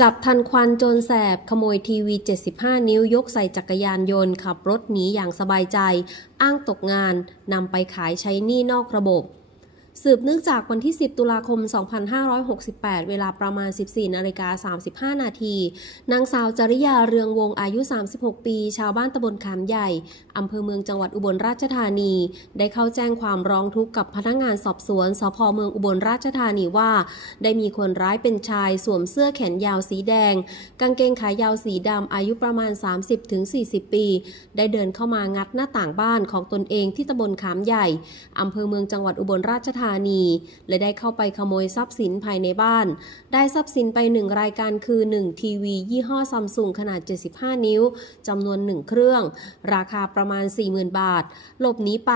จับทันควันโจรแสบ ขโมยทีวี 75 นิ้วยกใส่จักรยานยนต์ ขับรถหนีอย่างสบายใจ อ้างตกงานนำไปขายใช้หนี้นอกระบบ สืบเนื่องจากวันที่ 10 ตุลาคม 2568 เวลาประมาณ 14นาฬิกา35 นาที นางสาวจริยาเรืองวงอายุ 36 ปี ชาวบ้านตำบลขามใหญ่ อำเภอเมืองจังหวัดอุบลราชธานี ได้เข้าแจ้งความร้องทุกข์กับพนักงานสอบสวนสพเมืองอุบลราชธานีว่า ได้มีคนร้ายเป็นชายสวมเสื้อแขนยาวสีแดง กางเกงขายาวสีดำอายุประมาณ 30-40 ปี ได้เดินเข้ามางัดหน้าต่างบ้านของตนเองที่ตำบลขามใหญ่อำเภอเมืองจังหวัดอุบลราชธานีและได้เข้าไปขโมยทรัพย์สินภายในบ้าน ได้ทรัพย์สินไปหนึ่งรายการคือ 1 ทีวี ยี่ห้อซัมซุงขนาด 75 นิ้วจำนวน1เครื่อง ราคาประมาณ 40,000 บาท หลบหนีไป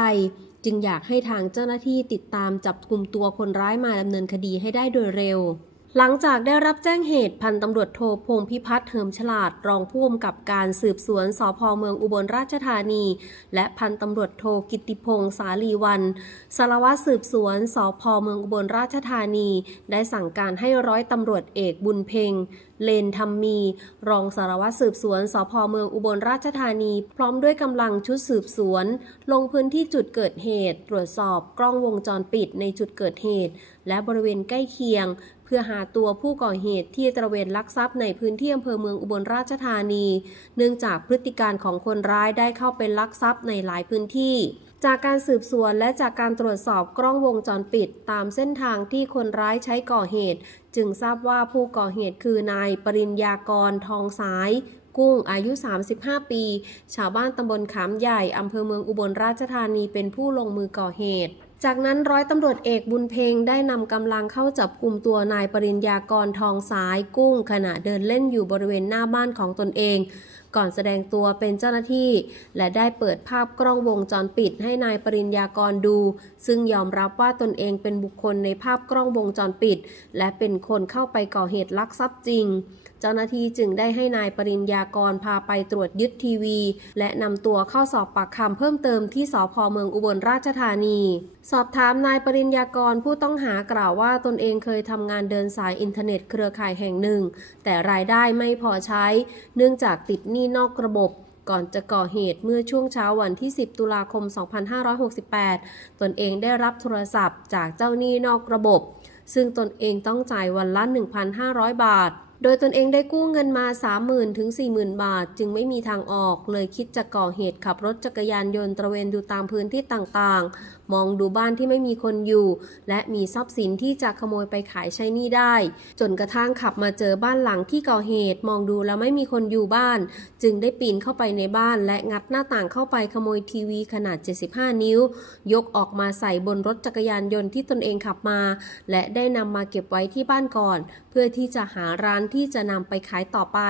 จึงอยากให้ทางเจ้าหน้าที่ติดตามจับกลุ่มตัวคนร้ายมาดำเนินคดีให้ได้โดยเร็ว หลังจากได้รับแจ้งเหตุพันตำรวจโทพงพิพัฒน์เหิมฉลาด รองผู้กำกับการสืบสวนสพเมืองอุบลราชธานี และพันตำรวจโทกิติพงษ์สาลีวันสารวัตรสืบสวนสพเมืองอุบลราชธานี ได้สั่งการให้ร้อยตำรวจเอกบุญเพ็งเลนธรรมมี รองสารวัตรสืบสวนสพเมืองอุบลราชธานี พร้อมด้วยกำลังชุดสืบสวน ลงพื้นที่จุดเกิดเหตุ ตรวจสอบกล้องวงจรปิดในจุดเกิดเหตุ และบริเวณใกล้เคียง พื่อหาตัวผู้ก่อเหตุที่ตระเวนลักทรัพย์ในพื้นที่อำเภอเมืองอุบลราชธานี เนื่องจากพฤติการของคนร้ายได้เข้าไปลักทรัพย์ในหลายพื้นที่จากการสืบสวนและจากการตรวจสอบกล้องวงจรปิด ตามเส้นทางที่คนร้ายใช้ก่อเหตุ จึงทราบว่าผู้ก่อเหตุคือนายปริญญากรทองสาย กุ้งอายุ 35 ปี ชาวบ้านตำบลขามใหญ่อำเภอเมืองอุบลราชธานีเป็นผู้ลงมือก่อเหตุ จากนั้นร้อยตำรวจเอกบุญเพ็งได้นำกำลังเข้าจับกลุ่มตัวนายปริญญากรทองสายกุ้ง ขณะเดินเล่นอยู่บริเวณหน้าบ้านของตนเอง ก่อนแสดงตัวเป็นเจ้าหน้าที่ และได้เปิดภาพกล้องวงจรปิดให้นายปริญญากรดู ซึ่งยอมรับว่าตนเองเป็นบุคคลในภาพกล้องวงจรปิด และเป็นคนเข้าไปก่อเหตุลักทรัพย์จริง เจ้าหน้าที่จึงได้ให้นายปริญญากรพาไปตรวจยึดทีวี และนำตัวเข้าสอบปากคำเพิ่มเติมที่สพเมืองอุบลราชธานี สอบถามนายปริญญากรผู้ต้องหากล่าวว่าตนเองเคยทำงานเดินสายอินเทอร์เน็ตเครือข่ายแห่งหนึ่ง แต่รายได้ไม่พอใช้ เนื่องจากติดหนี้นอกระบบก่อนจะก่อเหตุเมื่อช่วงเช้าวันที่ 10 ตุลาคม 2568 ตนเองได้รับโทรศัพท์จากเจ้าหนี้นอกระบบ ซึ่งตนเองต้องจ่ายวันละ 1,500 บาท โดยตนเองได้กู้เงินมา 30,000ถึง40,000 บาท จึงไม่มีทางออก เลยคิดจะก่อเหตุขับรถจักรยานยนต์ตระเวนดูตามพื้นที่ต่างๆ มองดูบ้านที่ไม่มีคนอยู่ และมีทรัพย์สินที่จะขโมยไปขายใช้หนี้ได้ จนกระทั่งขับมาเจอบ้านหลังที่ก่อเหตุ มองดูแล้วไม่มีคนอยู่บ้าน จึงได้ปีนเข้าไปในบ้าน และงัดหน้าต่างเข้าไปขโมยทีวีขนาด 75 นิ้ว ยกออกมาใส่บนรถจักรยานยนต์ที่ตนเองขับมา และได้นำมาเก็บไว้ที่บ้านก่อน เพื่อที่จะหาร้านที่จะนำไปขายต่อไป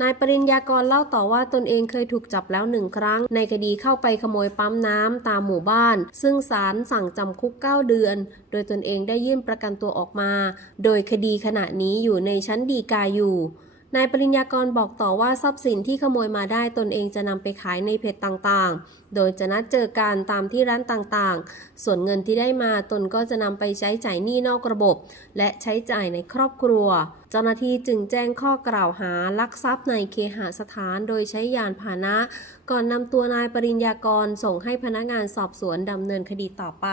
นายปริญญากรเล่าต่อว่าตนเองเคยถูกจับแล้วหนึ่งครั้ง ในคดีเข้าไปขโมยปั๊มน้ำตามหมู่บ้าน ซึ่งศาลสั่งจำคุก 9 เดือน โดยตนเองได้ยื่นประกันตัวออกมา โดยคดีขณะนี้อยู่ในชั้นดีกาอยู่ นายปริญญากรบอกต่อว่าทรัพย์สินที่ขโมยมาได้ตนเองจะนำไปขายในเพจต่างๆ โดยจะนัดเจอกันตามที่ร้านต่างๆ ส่วนเงินที่ได้มาตนก็จะนำไปใช้จ่ายหนี้นอกระบบ และใช้จ่ายในครอบครัว เจ้าหน้าที่จึงแจ้งข้อกล่าวหาลักทรัพย์ในเคหสถานโดยใช้ยานพาหนะ ก่อนนำตัวนายปริญญากรส่งให้พนักงานสอบสวนดำเนินคดีต่อไป